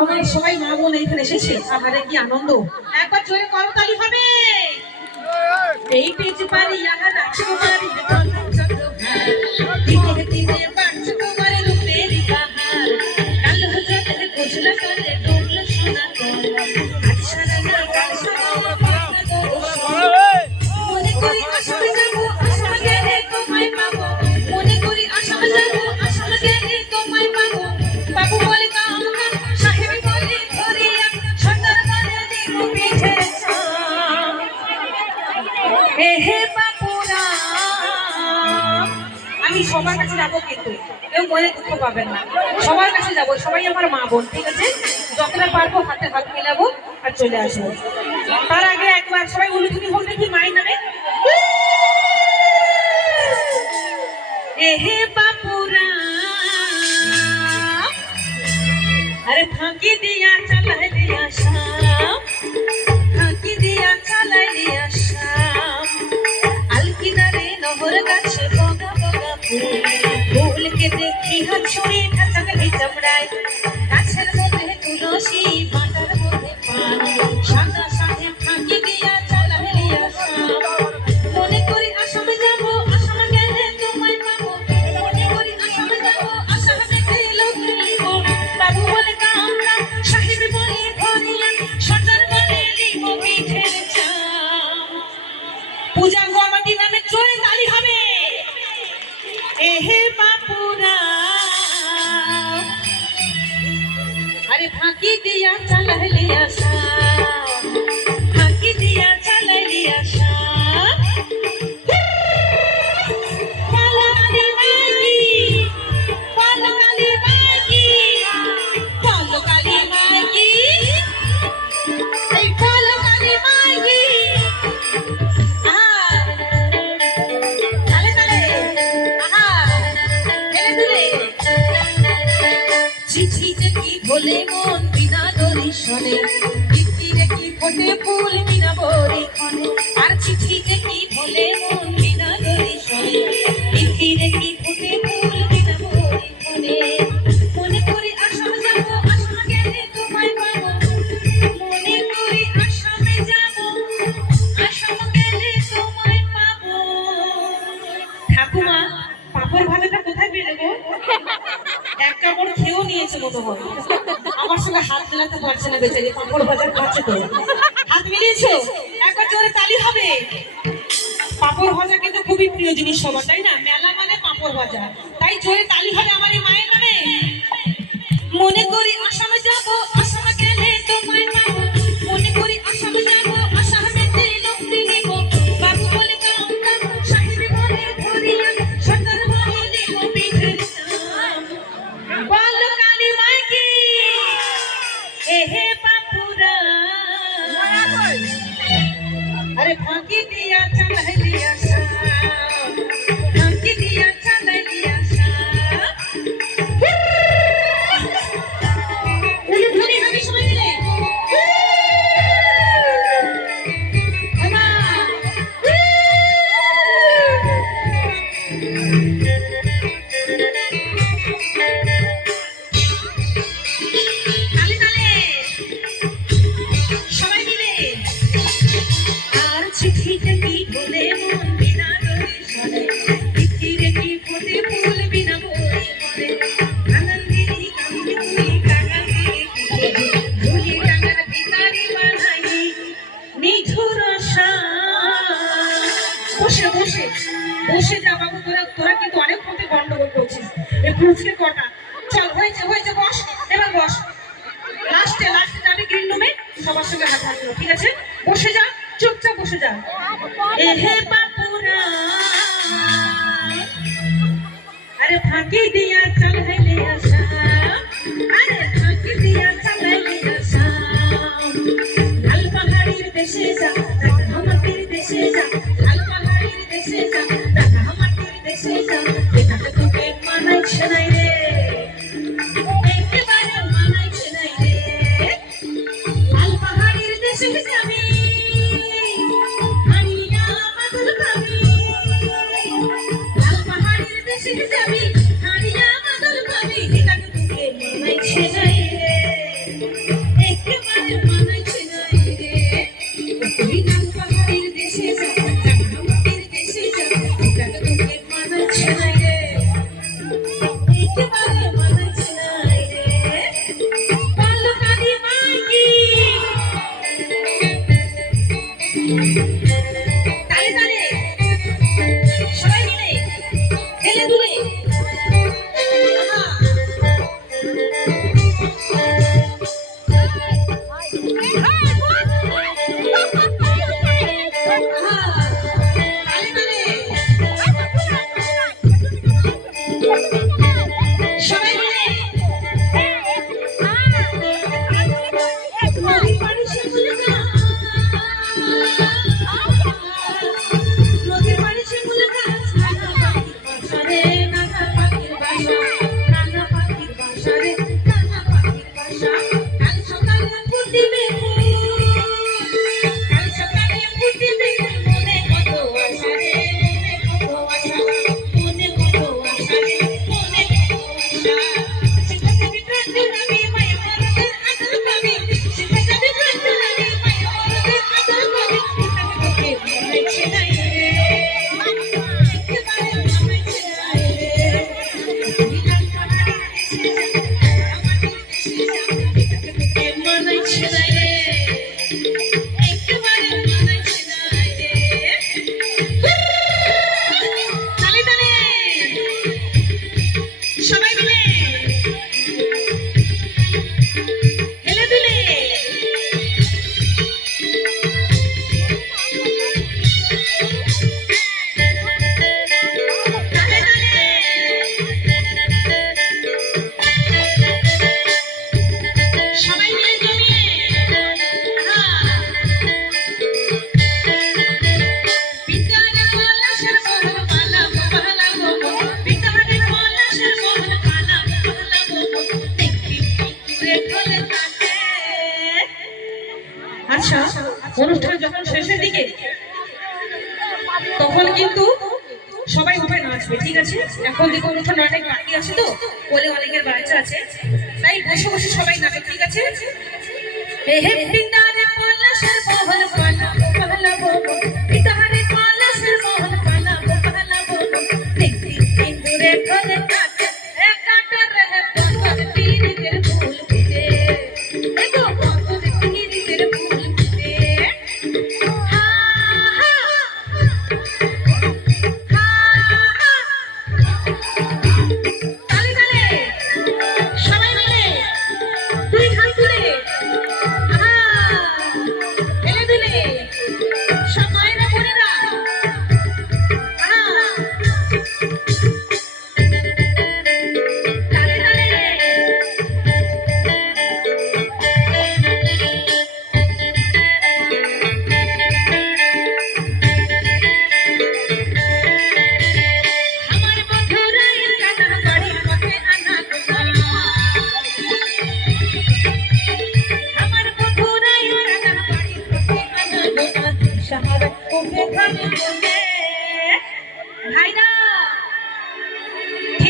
আমার সবাই মা বোন এইখানে এসেছে, আহারে কি আনন্দ! একবার জোরে করতালি হবে। এই পেজ পারি আহা রাখতে পারি দিনে দিনে বাড়ছে তোমার রূপের বাহার। কাল হজরতে কোশলা কালে ডোল শোনা আচ্ছা না কাশা মনে করি আসামে যাবো, আসামে গেলে তোমায় পাবো। মনে করি আসামে যাবো, আসামে গেলে তোমায় পাবো। বাবু বলে কামনা, সাহেব বলে ধরিয়া, সর্দার বলে দিব পিঠে ছাপ। হে বাপুরা, আমি সবার কাছে যাবো, কিন্তু কেউ মনে দুঃখ পাবেন না। সবার কাছে যাবো, সবাই আমার মা বোন, ঠিক আছে? যতটা পারবো হাতে হাত মিলাবো আর চলে আসবো। তার আগে একবার সবাই উলুধুনি হোক দেখি মাই নামে। হে বাপুরা, अरे फांकी दिया चला दिया शाम, फांकी दिया चला दिया शाम। अलकिनारे নহর গাছে বগা বগা ফুল, ফুলকে দেখি হাত ছুঁয়ে ঢাকালি চামড়ায়। গাছের মধ্যে তুলসী, পাতার মধ্যে পান, সাদা সাথে ফাঁকি দিয়া চলা দিয়া শাম। মনে করি আসামে যাবো, আসামে গেলে তোমায় পাবো। মনে করি আসামে যাবো, আসামে দেখে লোক নিব। বাবু বলে কামনা, সাহেব বলে ধরিয়া, সর্দার বলে দিব পিঠের চাপ। পূজা গমাটি নামে জোরে তালি হবে। হে বাপুরা, আরে ফাঁকি দিয়া চলা লিয়া শাম, ফাঁকি দিয়া চলা লিয়া শাম। কালাকালি মাগি, কালাকালি মাগি, কালাকালি মাগি, এই কালাকালি মাগি। আহা, তালে তালে, আহা, হেলে দুলে। চিঠিতে কি বলে মন বিনা দর্শনে, চিঠিতে কি ফোটে ফুল বিনা বরিক্ষণে। আর চিঠিতে কি বলে মন বিনা দর্শনে, চিঠিতে কি ফোটে ফুল বিনা বরিক্ষণে। মনে করি আসামে যাবো, আসামে গেলে তোমায় পাবো। মনে করি আসামে যাবো, আসামে গেলে তোমায় পাবো। ঠাকুমা, পাপড় ভাজাটা কোথায় পেলে গো? এক কাপড় খেয়েও নিয়েছে মতো হয়। আমার সঙ্গে হাত মেলাতে পারছে না বেচারি, পাপড় ভাজা খাচ্ছে তো। হাত মিলিয়েছো? একবার জোরে তালি হবে। পাপড় ভাজা কিন্তু খুবই প্রিয় জিনিস সবার, তাই না? মেলা মানে পাপড় ভাজা, তাই জোরে তালি হবে আমার এই মায়ের নামে। মনে করি আসামে যাবো, আসামে গেলে তোমায় পাবো। মনে করি আসামে যাবো, আসামে যেতে লোক নিব। বাবু বলে কামনা, সাহেব বলে ধরিয়া, সর্দার বলে দিব পিঠের চাপ। বল কালী মাইকি, হে বাপুরা, अरे फांकी दिया चला लिया शाम, फांकी दिया चला लिया शाम। उलुधुनी हमें समझ ले। मामा, ताले ताले, সবাই মিলে। আর চিঠিতে কি বলে মন বিনা দর্শনে, চিঠিতে কি ফোটে ফুল বিনা বরিক্ষণে। আনন্দিনী কান্দিনী কাকাঙ্গিনী ঝুলি ডাঙার ভিখারি বানাই নিঠুর শাম। বসে বসে বসে যা বাবু, তোরা তোরা কিন্তু অনেক মধ্যে গন্ডগোল করছিস। এই পুরুষকে কটা, চল হয়েছে হয়েছে, বস এবার বস। লাস্টে লাস্টে যাবে গ্রিন রুমে, সবার সঙ্গে হাত হাত করো, ঠিক আছে? বসে যা, চুপচাপ বসে যা। হে বাপুরা, আরে ফাঁকি দিয়া চলা লিয়া শাম, আরে ফাঁকি দিয়া চলা লিয়া শাম। লাল পাহাড়ির দেশে যা, রাঙা মাটির দেশে যা, লাল পাহাড়ির দেশে যা, রাঙা মাটির দেশে যা। এটাতে তোকে মানাইছে নাই রে, একেবারে মানাইছে নাই রে। লাল পাহাড়ির দেশে যাবি, হারিয়া মাদুর পাবি। লাল পাহাড়ির দেশে যাবি, হারিয়া মাদুর পাবি। এটাকে তোকে মানাইছে নাই রে। শেষের দিকে, তখন কিন্তু সবাই উঠে নাচবে, ঠিক আছে? এখন দেখুন উঠোন অনেক বাকি আছে, তো বলে অনেকের বাচ্চা আছে, তাই বসে বসে সবাই নাচে, ঠিক আছে? হে হে পিতারে পলাশের বহল পানা